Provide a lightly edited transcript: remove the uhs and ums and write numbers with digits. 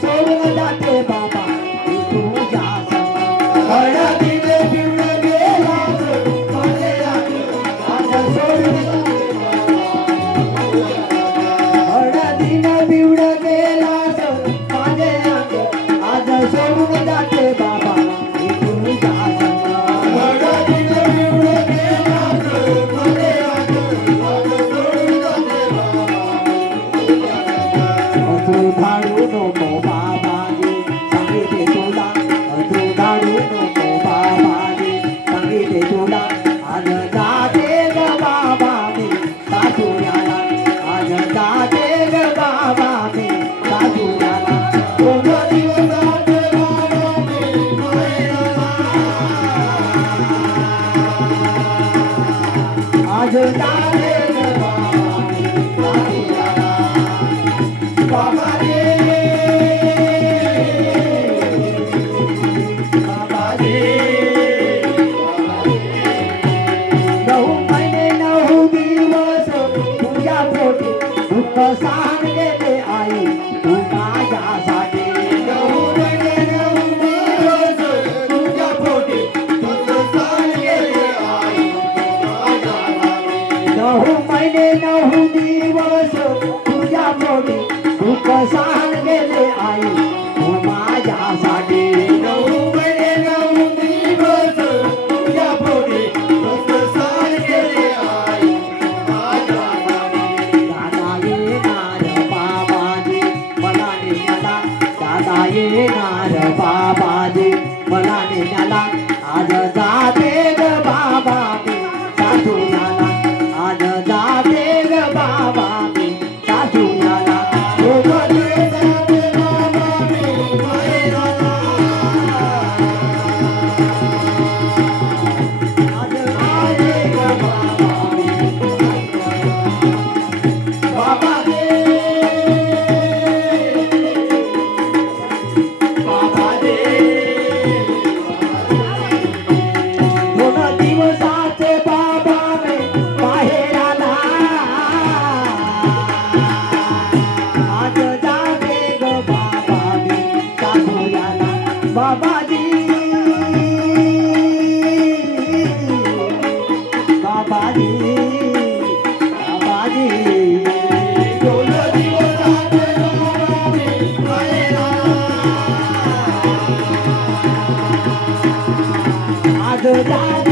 सोडून जाते बाबा तुझ्या हळदीने पिवळं गेलास माझे अंग आज सोडून हळदीने पिवळं गेलास माझे अंग आज सोडून जाते बाबा तुझ्या हळदीने पिवळं गेलास माझे अंग आज सोडून जाते बाबा तू धाडू नको आज जाते बाबा रे बाबा रे 9 महिने 9 दिवस तुझ्या पोटी दुःख सहन केले आई तू माझ्यासाठी 9 महिने 9 दिवस तुझ्या पोटी दुःख सहन केले आई 9 महिने 9 दिवस तुझ्या पोटी दुःख सहन केले आई तू माझ्यासाठी 9 महिने 9 दिवस तुझ्या पोटी दुःख सहन केले आई माझ्यासाठी दादा येणार बाबाजी मला नेण्याला दादा येणार बाबाजी मला नेण्याला आज जाते ग बाबा मी सासूयाला आज जाते ग बाबा मी सासूयाला सोबत जाते बाबा मी माहेराला आज जाते ग बाबा मी बाबा रे बाबा रे 2 दिवसाचे बाबा मी माहेराला आज जाते ग बाबा मी सासूयाला बाबाजी बाबाजी बाबाजी 2 दिवसाचे बाबा मी माहेराला आज जाते